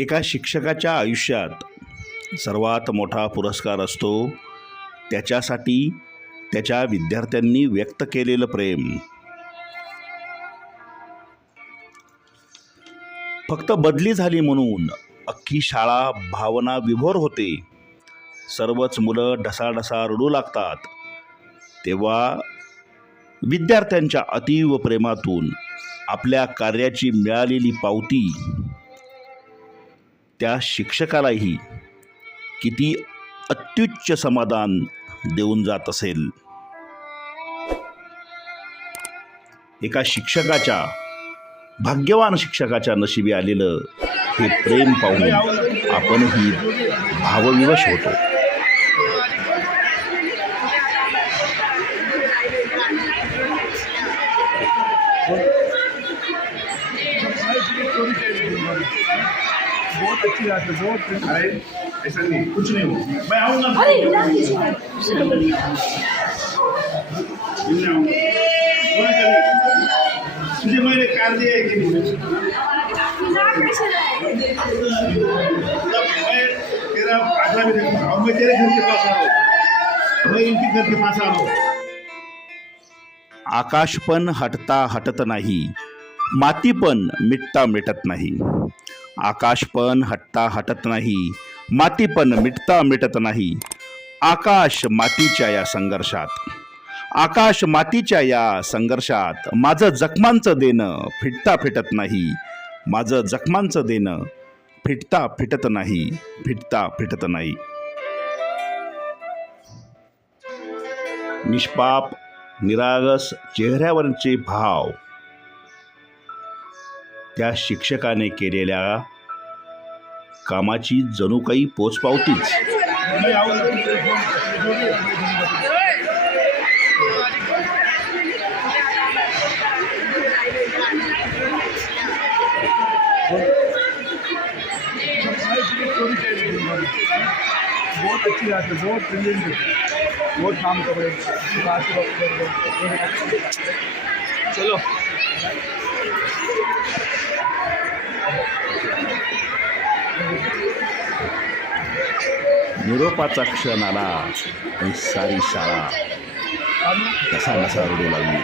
एका शिक्षकाच्या आयुष्यात सर्वात मोठा पुरस्कार असतो. त्याच्यासाठी त्याच्या विद्यार्थ्यांनी व्यक्त केलेलं प्रेम. फक्त बदली झाली म्हणून अख्खी शाळा भावना विभोर होते. सर्वच मुलं ढसाढसा रडू लागतात. तेव्हा विद्यार्थ्यांच्या अतीव प्रेमातून आपल्या कार्याची मिळालेली पावती त्या शिक्षकालाही किती अत्युच्च समाधान देऊन जात असेल. एका शिक्षकाच्या भाग्यवान शिक्षकाच्या नशिबी आलेलं हे प्रेम पाहून आपणही भावविवश होतो. बहुत अच्छी बात है बहुत अरे ऐसा नहीं कुछ नहीं हो। मैं आऊँगा। तुझे मैंने कार दिया है कि नहीं? तब मैं तेरा आगरा भी देखूंगा। और मैं तेरे घर के पास आ रहा हूँ। मैं इनके घर के पास आ रहा हूँ। आकाश पण हटता हटत नाही माती पण मिटता मिटत नाही. आकाश पण हटता हटत नाही माती पण मिटता मिटत नाही. आकाश मातीच्या या संघर्षात. आकाश मातीच्या या संघर्षात माझं जखमांचं देणं फिटता फिटत नाही. माझं जखमांचं देणं फिटता फिटत नाही फिटता फिटत नाही. निष्पाप निरागस चेहऱ्यावरचे भाव त्या शिक्षकाने केलेल्या कामाची जणू काही पोचपावतीच बहुत अच्छी बात है बहुत ब्रिलियंट है बहुत काम कर रहे हैं चलो. निरोपाचा क्षण आला. आणि सारी शाळा कसा नसा रडू लागली.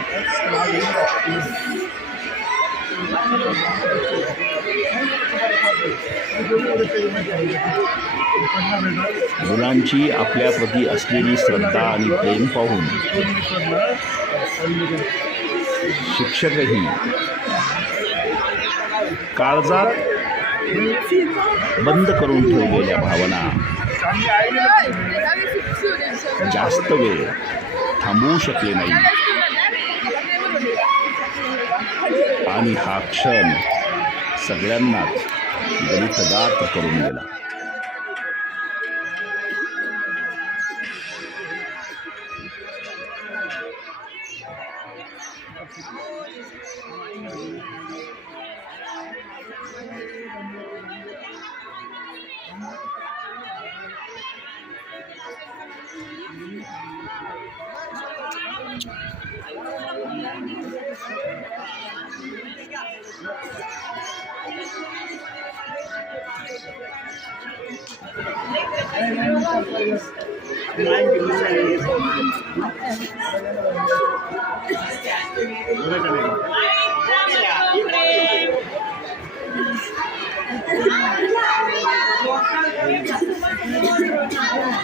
मुलांची आपल्याप्रती असलेली श्रद्धा आणि प्रेम पाहून शिक्षकही काळजात बंद करून ठेवलेल्या भावना. जास्त वेळ थांबवू शकले नाही. आणि हा क्षण सगळ्यांनाच गलितगात करून गेला.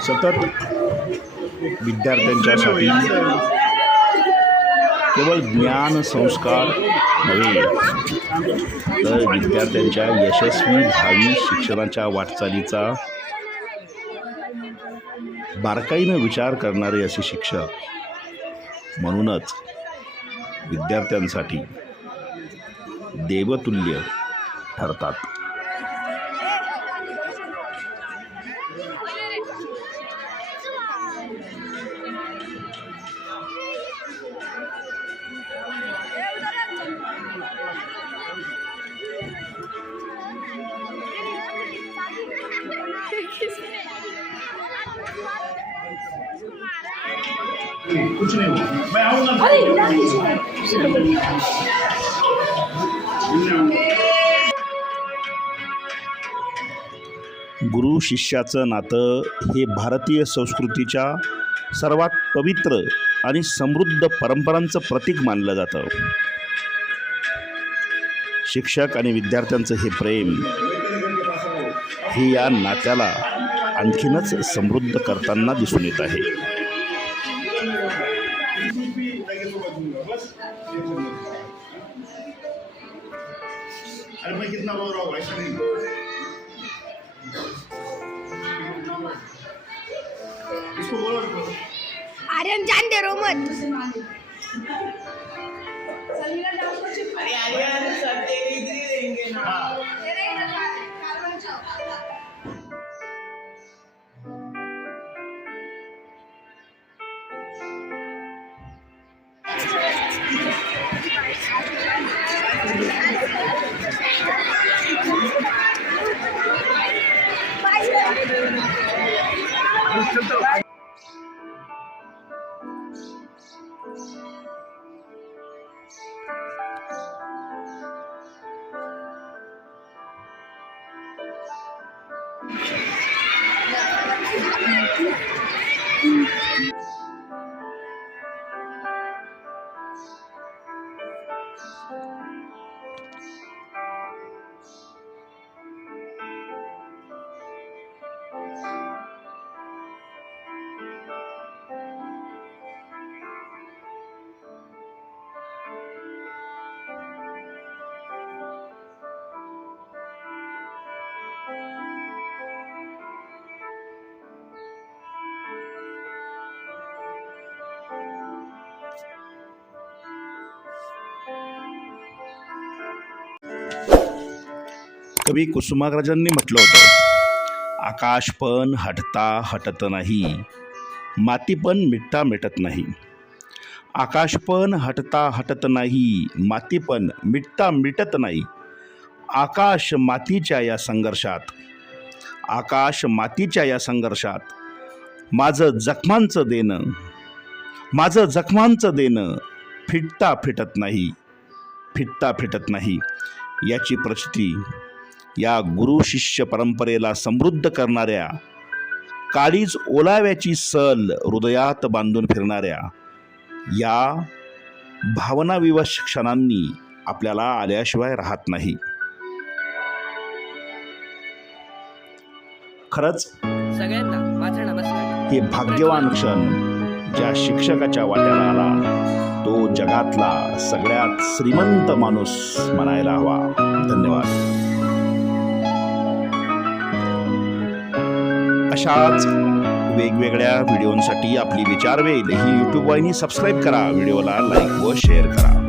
सतत विद्यार्थ्यांच्यासाठी केवळ ज्ञान संस्कार नव्हे. तर विद्यार्थ्यांच्या यशस्वी भावी शिक्षणाच्या वाटचालीचा बारकाईनं विचार करणारे असे शिक्षक म्हणूनच विद्यार्थ्यांसाठी देवतुल्य ठरतात. कुछ नहीं हुआ मैं आऊँगा अरे आऊँगा गुरु शिष्याचं नातं हे भारतीय संस्कृतीच्या सर्वात पवित्र आणि समृद्ध परंपरांचं प्रतीक मानलं जातं. शिक्षक आणि विद्यार्थ्यांचं हे प्रेम हे या नात्याला आणखीनच समृद्ध करताना दिसून येत आहे. अरे मैं कितना बोल रहा हूँ ऐसा नहीं। इसको बोलो इसको। आर्यन जान दे रो मत Thank mm -hmm. you. कवी कुसुमाग्रजांनी म्हटलं होतं आकाश पण हटता हटत नाही माती पण मिटता मिटत नाही. आकाश पण हटता हटत नाही माती पण मिटता मिटत नाही. आकाश मातीच्या या संघर्षात आकाश मातीच्या या संघर्षात माझं जखमांचं देणं माझं जखमांचं देणं फिटता फिटत नाही फिटता फिटत नाही याची प्रचिती या गुरु शिष्य परंपरेला समृद्ध करणाऱ्या काळीज ओलाव्याची सल हृदयात बांधून फिरणाऱ्या या भावनाविवश क्षणांनी आपल्याला आल्याशिवाय राहत नाही. खरंच सगळ्यांना माझा नमस्कार. हे भाग्यवान क्षण ज्या शिक्षकाच्या वाट्याला आला तो जगातला सगळ्यात श्रीमंत माणूस म्हणायला हवा. धन्यवाद. अशाच वेगवेगळ्या व्हिडिओंसाठी आपली विचारवेल ही यूट्यूब वाहिनी सबस्क्राईब करा. व्हिडिओला लाईक व शेअर करा.